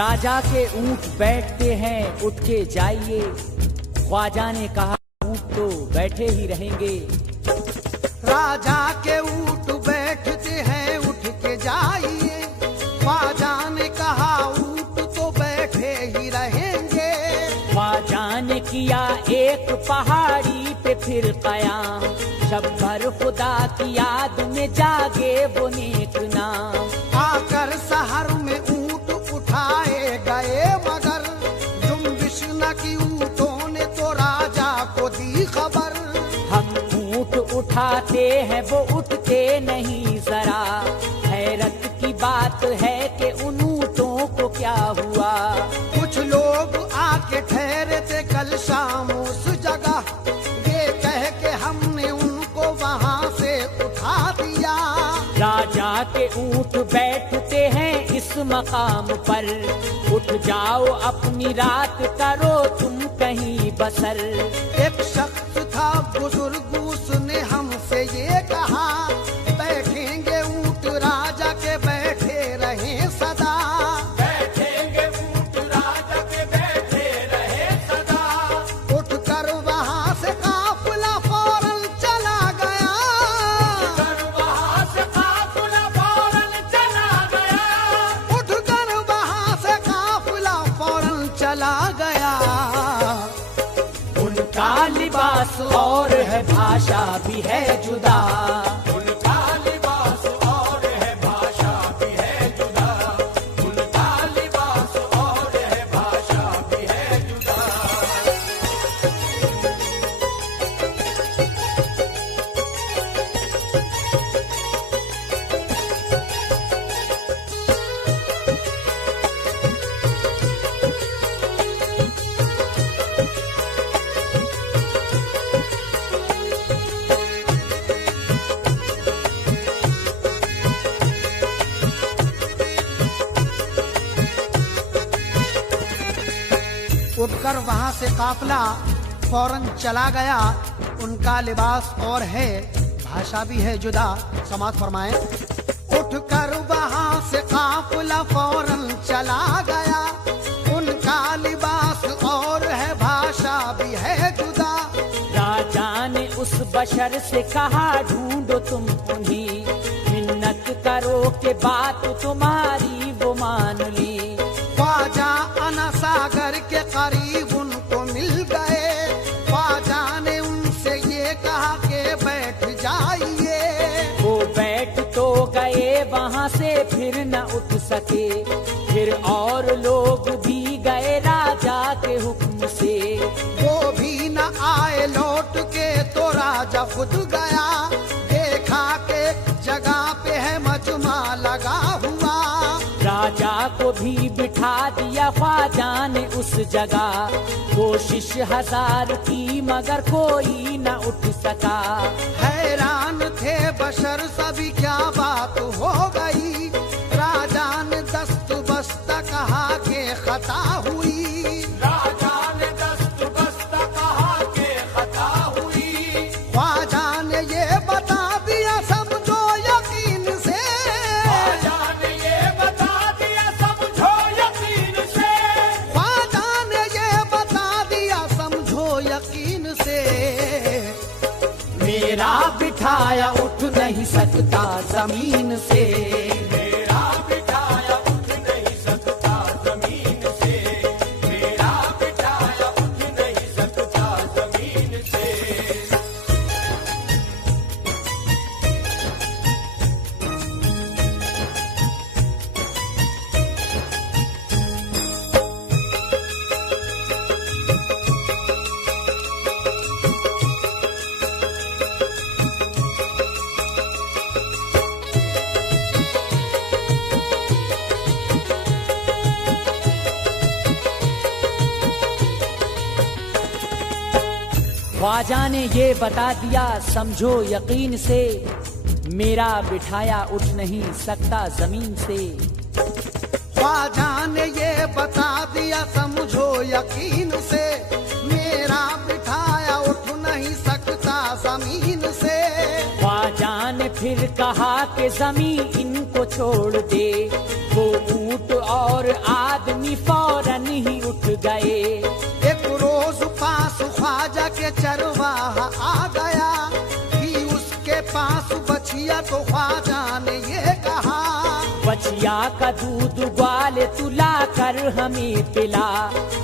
राजा के ऊंट बैठते हैं, उठ के जाइए। ख्वाजा ने कहा ऊंट तो बैठे ही रहेंगे। राजा के ऊंट बैठते हैं, उठ के जाइए। ख्वाजा ने कहा ऊंट तो बैठे ही रहेंगे। ख्वाजा ने किया एक पहाड़ी पे फिर कयाम, शब भर खुदा की याद में जागे वो नेक नाम। आकर शहर में ऊंट उठाए गए, मगर जुम्बिश न की ऊंटों ने तो राजा को दी खबर। हम ऊंट उठाते हैं वो उठते नहीं जरा, हैरत की बात है कि उन ऊंटों को क्या हुआ। कुछ लोग आके ठहरे थे कल शाम उस जगह, ये कह के हमने उनको वहाँ से उठा दिया। राजा के ऊंट बैठते हैं इस मकाम पर, उठ जाओ अपनी रात करो तुम कहीं बसर। एक शख्स था बुजुर्ग, उसने हमसे ये कहा, बैठेंगे ऊंट राजा के बैठे रहे सदा। बैठेंगे ऊंट राजा के बैठे रहे सदा। उठकर वहाँ से काफिला फौरन चला गया। उठकर वहाँ से काफिला फौरन चला गया। उठकर वहाँ से काफिला फौरन चला गया। उनका लिबास और है भाषा भी है जुदा, उनका लिबास और है भाषा भी है जुदा। उनका लिबास और है भाषा भी है जुदा। उठकर वहाँ से काफिला फौरन चला गया। उनका लिबास और है भाषा भी है जुदा। समाज फरमाए। उठकर वहाँ से काफिला फौरन चला गया। उनका लिबास और है भाषा भी है जुदा। राजा ने उस बशर से कहा ढूंढो तुम उन्हीं, मिन्नत करो के बात तुम्हारी वो मान ली। ख्वाजा अना सागर के करीब उनको मिल गए। ख्वाजा ने उनसे ये कहा कि बैठ जाइए। वो बैठ तो गए वहाँ से फिर न उठ सके, फिर और लोग भी गए राजा के हुक्म से। वो भी न आए लौट के तो राजा खुद गया। देखा के जगह पे है मजमा लगा हुआ। राजा को भी बिठा दिया ख्वाजा ने उस जगह, कोशिश 1000 की मगर कोई न उठ सका। हैरान थे बशर सभी क्या बात हो गई। राजा ने दस्त बस्ता कहा कि खता हुई। राजा ने दस्त बस्ता कहा कि खता हुई। ख्वाजा ने ये बता दिया समझो यकीन से। ख्वाजा ने ये बता दिया समझो यकीन से। ख्वाजा ने ये बता दिया समझो यकीन से। मेरा बिठाया उठ नहीं सकता जमीन से। मेरा बिठाया उठ नहीं सकता जमीन से। मेरा बिठाया उठ नहीं सकता जमीन से। ख्वाजा ने ये बता दिया समझो यकीन से, मेरा बिठाया उठ नहीं सकता जमीन से। ख्वाजा ने ये बता दिया समझो यकीन से। मेरा बिठाया उठ नहीं सकता जमीन से। ख्वाजा ने फिर कहा कि जमीन इनको छोड़ दे। वो ऊंट और आदमी फौरन ही उठ गए। एक रोज पास ख्वाजा के चरवाहा आ गया कि उसके पास बछिया, तो ख्वाजा ने ये कहा, बछिया का दूध ग्वाले तुला कर हमें पिला,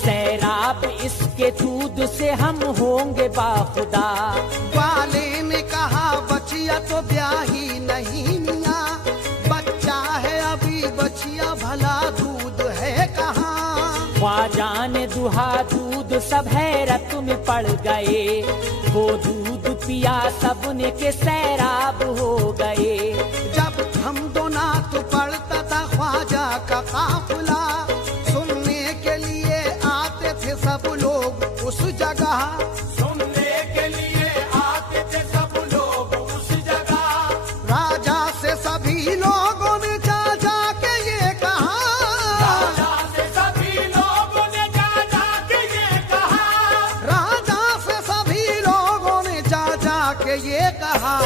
सैराब इसके दूध से हम होंगे बाखुदा। ग्वाले ने कहा, बछिया तो ब्याही नहीं मियां, बच्चा है अभी बछिया, भला दूध है कहाँ। ख्वाजा ने दुहा दूध, सब हैरत में पड़ गए। वो दूध पिया सबने के सैराब हो गए। जब हम दो नात पड़ता था ख्वाजा का काफिला, सुनने के लिए आते थे सब लोग उस जगह। सुनने के लिए आते थे सब लोग उस जगह। राजा से सभी लोगों ने जा जा के ये कहा, राजा से सभी लोगों ने जा जा के ये कहा। राजा से सभी लोगों ने जा जा के ये कहा,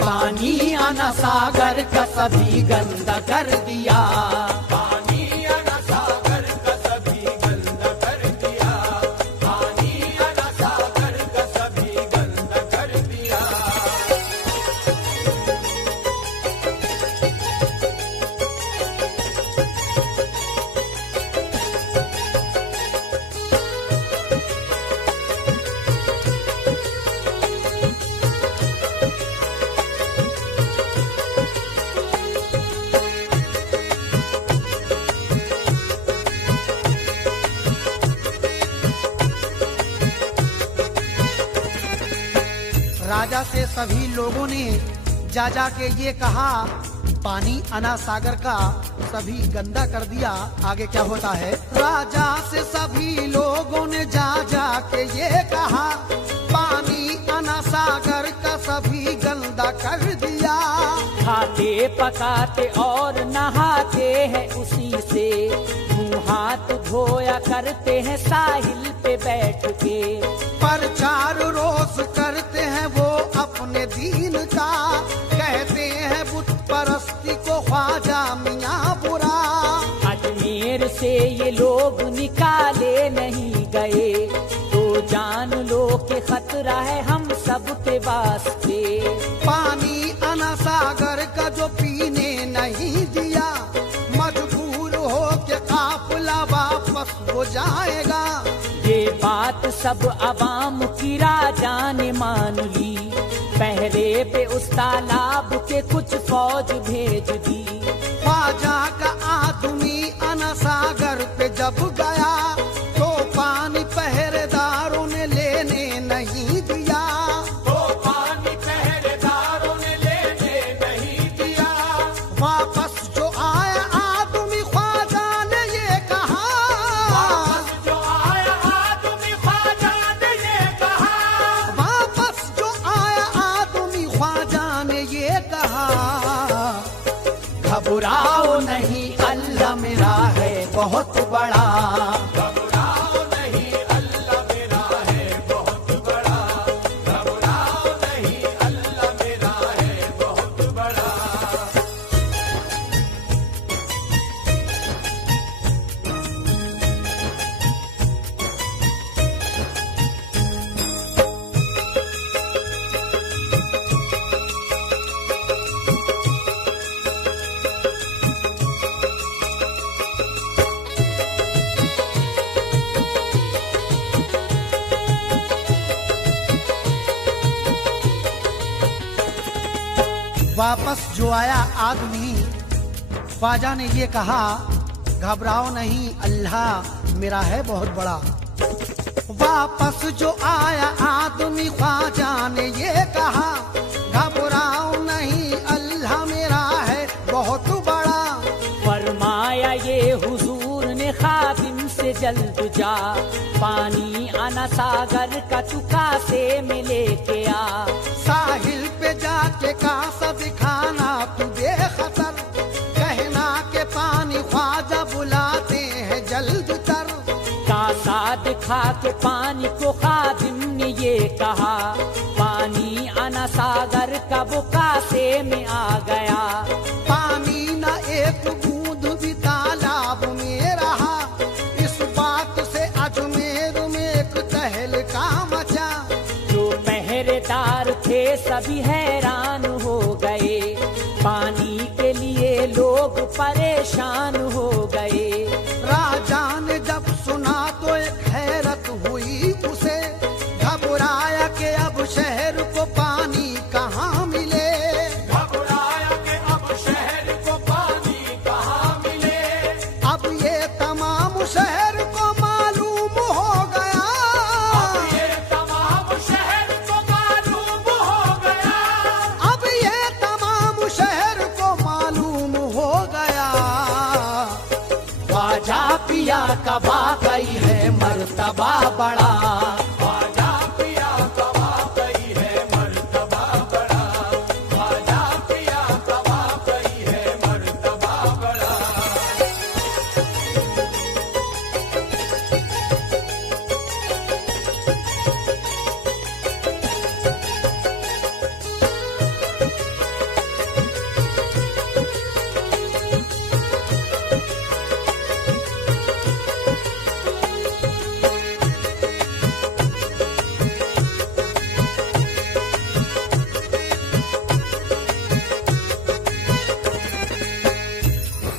पानी आना सागर का सभी गंदा कर दिया। पानी आना सागर का सभी गंदा कर दिया। पानी आना सागर का सभी गंदा कर दिया। राजा से सभी लोगों ने जा जा के ये कहा, पानी अना सागर का सभी गंदा कर दिया। आगे क्या होता है, राजा से सभी लोगों ने जा जा के ये कहा, पानी अना सागर का सभी गंदा कर दिया। खाते पकाते और नहाते हैं उसी से, मुंह हाथ धोया करते हैं साहिल पे बैठ के। प्रचार रोज करते हैं वो अपने दीन का, कहते हैं बुत परस्ती को ख्वाजा मियां बुरा। अजमेर से ये लोग निकाले नहीं गए, तो जान लो कि खतरा है हम सब के वास्ते। पानी अना सागर का जो पीने नहीं दिया, मजबूर हो के काफिला वापस हो जाएगा। ये बात सब अवाम की राजा ने मान ली, पहरे पे उस तालाब के कुछ फौज भेज दी। ख्वाजा का आदमी अना सागर पे जब गया, तो पानी पहरेदारों ने लेने नहीं दिया। तो पानी पहरेदारों ने लेने नहीं दिया। वापस जो आया आदमी ख्वाजा ने ये कहा, वापस जो आया आदमी ख्वाजा ने ये कहा। वापस जो आया आदमी ख्वाजा ने ये कहा, घबराओ नहीं अल्लाह मेरा है बहुत बड़ा। घबराओ नहीं अल्लाह मेरा है बहुत बड़ा। घबराओ नहीं अल्लाह मेरा है बहुत बड़ा। वापस जो आया आदमी, ख्वाजा ने ये कहा, घबराओ नहीं अल्लाह मेरा है बहुत बड़ा। वापस जो आया आदमी, ख्वाजा ने ये कहा, घबराओ नहीं अल्लाह मेरा है बहुत बड़ा। फरमाया ये हुजूर ने खादिम से जल्द जा, पानी आना सागर का चुका से मिले के आ। साहिल पे जाके कासा दिखाना तू बेखतर, कहना के पानी ख्वाजा बुलाते हैं जल्द तर। कासा दिखा के पानी को खादिम ने ये कहा, पानी पानी अना सागर कब कासे में आ गया। पानी न एक बूंद भी तालाब में रहा, इस बात से अजमेर में एक तहलका मचा। जो पहरेदार थे सभी हैरान हो गए, पानी के लिए लोग परेशान हो गए। राजा ने जब सुना तो एक हैरत हुई उसे, घबराया कि अब शहर को पानी कहाँ मिले। घबराया कि अब शहर को पानी कहाँ मिले। अब ये तमाम शहर को मालूम हो गया। अब ये तमाम शहर को मालूम हो गया। अब ये तमाम शहर को मालूम हो गया। ख्वाजा पिया का वाकई है मर्तबा बड़ा। ख्वाजा पिया का वाकई है मर्तबा बड़ा। ख्वाजा पिया का वाकई है मर्तबा बड़ा।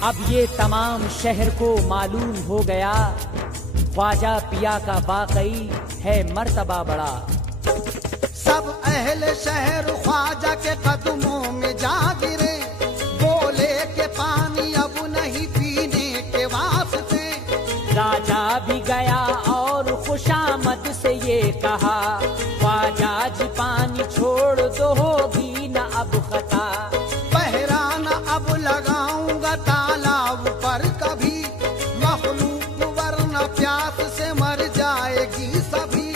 अब ये तमाम शहर को मालूम हो गया, ख्वाजा पिया का वाकई है मर्तबा बड़ा। सब अहले शहर ख्वाजा के कदमों में जा गिरे, बोले के पानी अब नहीं पीने के वास्ते। राजा भी गया और खुशामद से ये कहा, ख्वाजा जी पानी छोड़ दो होगी न अब खता। पहरा न अब लगाऊंगा तालाब पर कभी, मखलूक वरना प्यास से मर जाएगी सभी।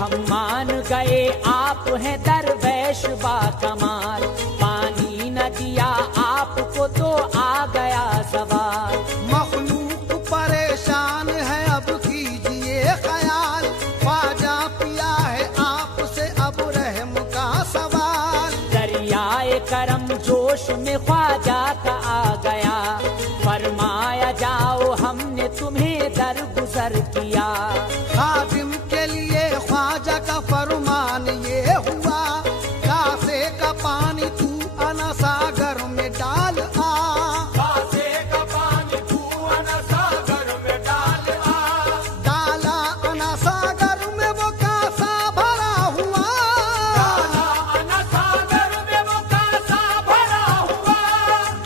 हम मान गए आप हैं दरवेश बा कमाल, पानी न दिया आपको तो आ गया सवाल। मखलूक परेशान है अब कीजिए ख्याल, ख्वाजा पिया है आपसे अब रहम का सवाल। दरियाए करम जोश में ख्वाजा का आ गया, फरमाया जाओ हमने तुम्हें दरगुजर किया। खादिम के लिए ख्वाजा का फरमान ये हुआ, कासे का पानी तू अना सागर में डाल आ। कासे का पानी तू अना सागर में डाल आ। डाला अना सागर में वो कासा भरा हुआ। डाला अना सागर में वो कासा भरा हुआ।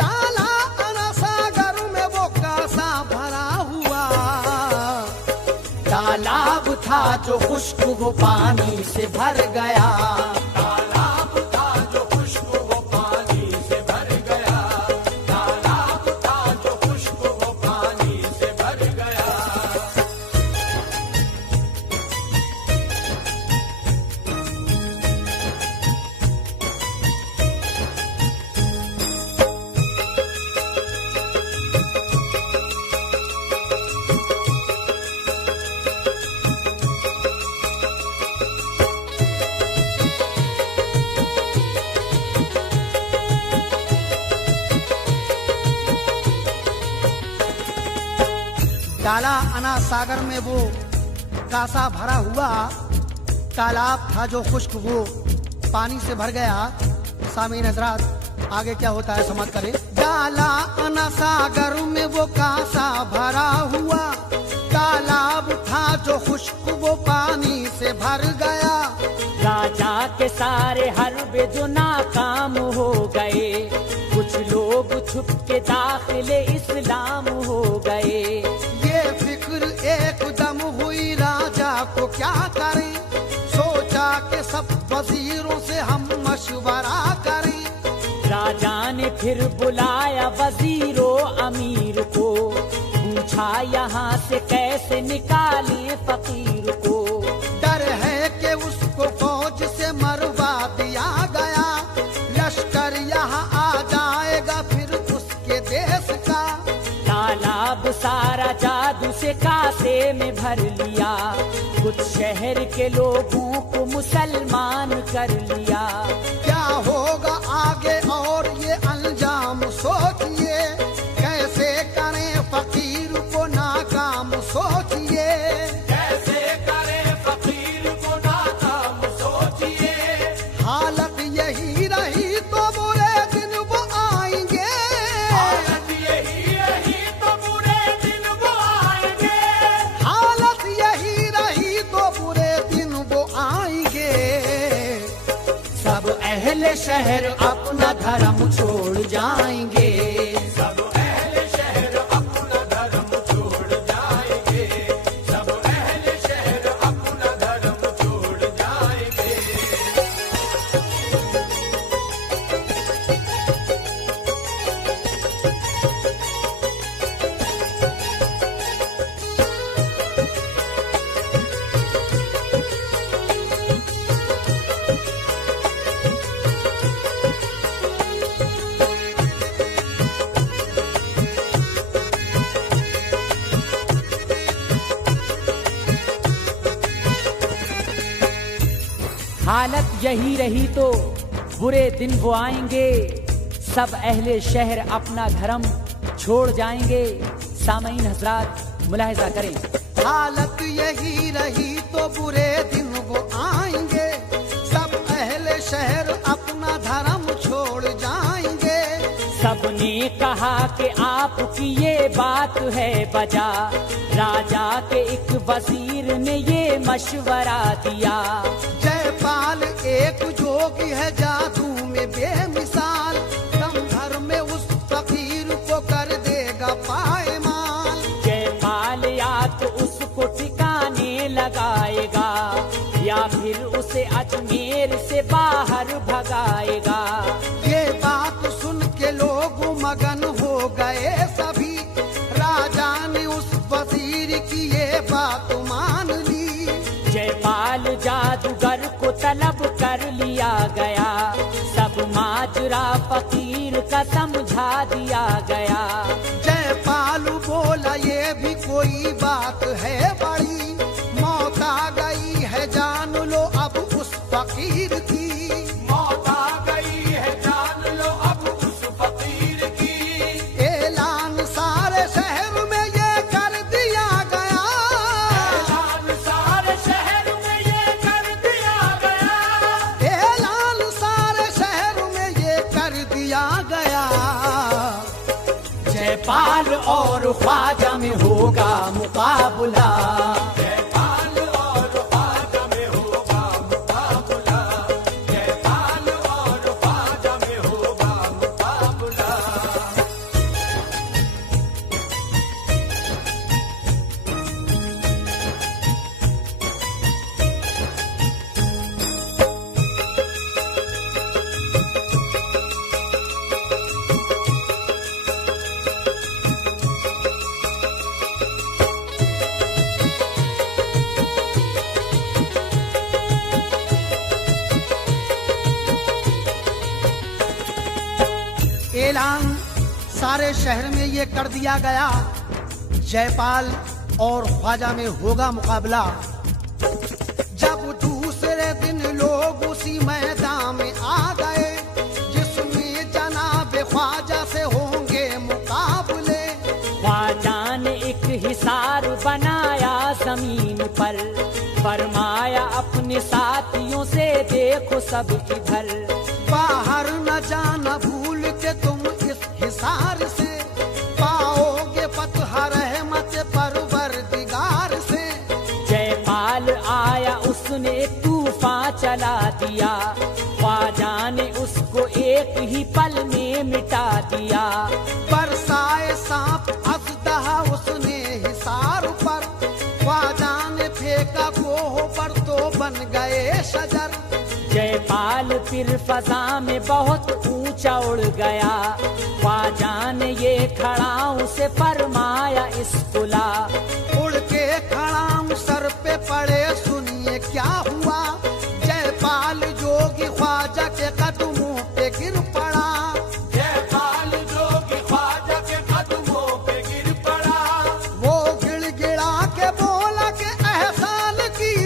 डाला अना सागर में वो कासा भरा हुआ। तालाब था जो खुश्क वो पानी से भर गया। तालाब था जो खुश्क वो पानी से भर गया। तालाब था जो खुश्क वो पानी से भर गया। डाला अना सागर में वो कासा भरा हुआ। तालाब था जो खुश्क वो पानी से भर गया। सामीन हजरात आगे क्या होता है समाप्त करें। डाला अना सागर में वो कासा भरा हुआ। तालाब था जो खुश्क वो पानी से भर गया। राजा के सारे हरबे जो नाकाम हो गए, कुछ लोग छुप के दाखिले इस्लाम हो गए। ये फिक्र एकदम हुई राजा को क्या करें, सोचा कि सब वजीरों से हम मशवरा करें। राजा ने फिर बुलाया वजीरों अमीर को, पूछा यहाँ से कैसे निकाले फकीर को। डर है कि उसको फौज से मरवा दिया गया, लश्कर यहाँ आ जाएगा फिर उसके देश का। तालाब सारा जादू से कासे में भर लिया, कुछ शहर के लोगों को मुसलमान कर लिया। क्या होगा आगे और ये अंजाम सोचिए, कैसे करें फकीर को नाकाम सोचिए। कैसे करें फकीर को नाकाम सोचिए। हालत यही रही तो बुरे दिन वो आएंगे। हालत यही रही तो बुरे दिन वो आएंगे। हालत यही रही तो बुरे दिन वो आएंगे। सब अहले शहर अपना धर्म छोड़ जाएंगे। सब अहले शहर अपना धर्म छोड़ जाएंगे। सब अहले शहर अपना धर्म छोड़ जाएंगे। हालत यही रही तो बुरे दिन वो आएंगे। सब अहले शहर अपना धर्म छोड़ जाएंगे। सामईन हजरात मुलाहिजा करें, हालत यही रही तो बुरे दिन वो आएंगे। सब अहले शहर अपना धर्म छोड़ जाएंगे। सबने कहा कि आपकी ये बात है बजा। राजा के एक वजीर ने ये मशवरा दिया। जयपाल एक जोगी है जादू में बेमिसाल, दम भर में उस फकीर को कर देगा पायमाल। जयपाल या तो उसको ठिकाने लगाएगा या फिर उसे अजमेर से बाहर भगाएगा। ये बात सुन के लोग मगन हो गए सभी। राजा ने उस वजीर की ये बात मान ली। जयपाल जादूगर को तलब कर लिया गया। सब माजरा फकीर का समझा दिया गया। जयपाल बोला ये भी कोई बात है बड़ी। मौत आ गई है जान लो अब उस फकीर की। मौत आ गई है जान लो अब उस फकीर की। ऐलान सारे शहर में ये कर दिया गया। ऐलान सारे शहर में ये कर दिया गया। ऐलान सारे शहर में ये कर दिया गया। जयपाल और ख्वाजा में होगा मुकाबला। जयपाल और ख्वाजा में होगा मुकाबला। जयपाल और ख्वाजा में होगा मुकाबला। ऐलान सारे शहर में ये कर दिया गया। जयपाल और ख्वाजा में होगा मुकाबला। जब दूसरे दिन लोग उसी मैदान में आ गए जिसमें जनाब ख्वाजा से होंगे मुकाबले। ख्वाजा ने एक हिसार बनाया जमीन पर। फरमाया अपने साथियों से देखो सब इधर। बाहर न जाना भूल के तुम इस हिसार से। पाओगे फतह रहमत परवरदिगार से। जयपाल आया उसने तूफान चला दिया। ख्वाजा ने उसको एक ही पल में मिटा दिया। बरसाए सांप अजदहा उसने हिसार पर। ख्वाजा ने फेंका गोह पर तो बन गए शजर। जयपाल फिर फजा में बहुत ऊंचा उड़ गया। ख्वाजा ने ये खड़ाऊ से फरमाया इसकुला। उड़ के खड़ाऊ सर पे पड़े सुनिए क्या हुआ। जयपाल जोगी ख्वाजा के कदमों पे गिर पड़ा। जयपाल जोगी ख्वाजा के कदमों पे गिर पड़ा। वो गिड़गिड़ा के बोला कि एहसान की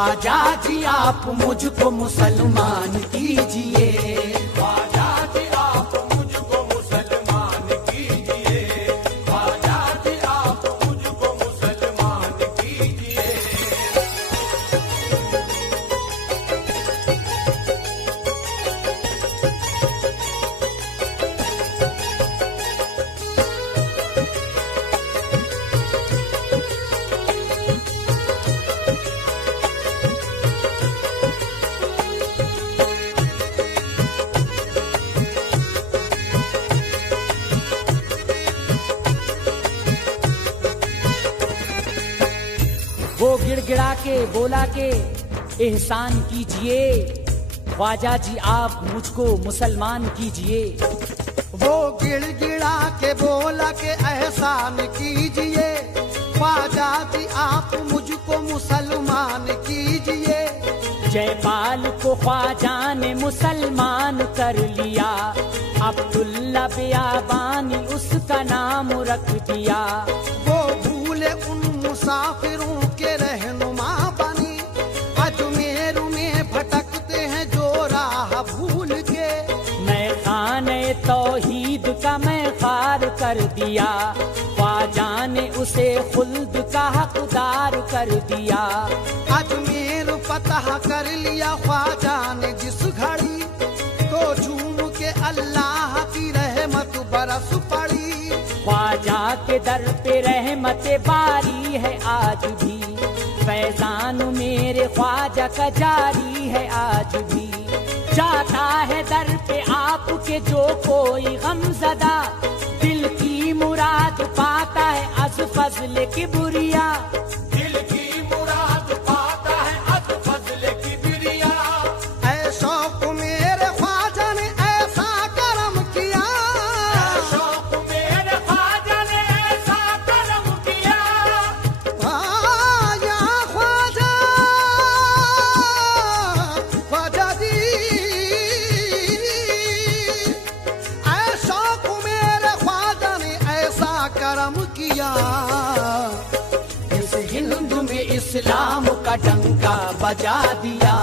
ख्वाजा जी आप मुझको मुसलमान कीजिए, ख्वाजा जी आप मुझको मुसलमान कीजिए, ख्वाजा जी आप मुझको मुसलमान कीजिए। वो गिड़गिड़ा के बोला के एहसान कीजिए, ख्वाजा जी आप मुझको मुसलमान कीजिए। वो गिड़गिड़ा के बोला के एहसान कीजिए, ख्वाजा जी आप मुझको मुसलमान कीजिए। जयपाल को ख्वाजा ने मुसलमान कर लिया, अब्दुल्ला बियाबानी उसका नाम रख दिया। वो भूले उन मुसाफिरों के रहनुमा बनी, अजमेर में भटकते हैं जो राह भूल के। मैं खाने तौहीद का मैं खार कर दिया, ख्वाजा ने उसे खुल्द का हकदार कर दिया। अजमेर फतह कर लिया ख्वाजा ने जिस घड़ी, तो झूम के अल्लाह की रहमत बरस पड़ी। ख्वाजा के दर पे रहमत बारी है आज भी, फैजान मेरे ख्वाजा का जारी है आज भी। जाता है दर पे आपके जो कोई गमज़दा, दिल की मुराद पाता है अज़ फज़्ल किबरिया। दिल की मुराद पाता है अज़ फज़्ल किबरिया। ऐ शौक़ मेरे ख्वाजा ने ऐसा करम किया, शौक़ मेरे ख्वाजा ने ऐसा करम किया। या ख्वाजा, ख्वाजा जी, ऐ शौक़ मेरे ख्वाजा ने ऐसा करम किया। इस हिंद में इस्लाम का डंका बजा दिया।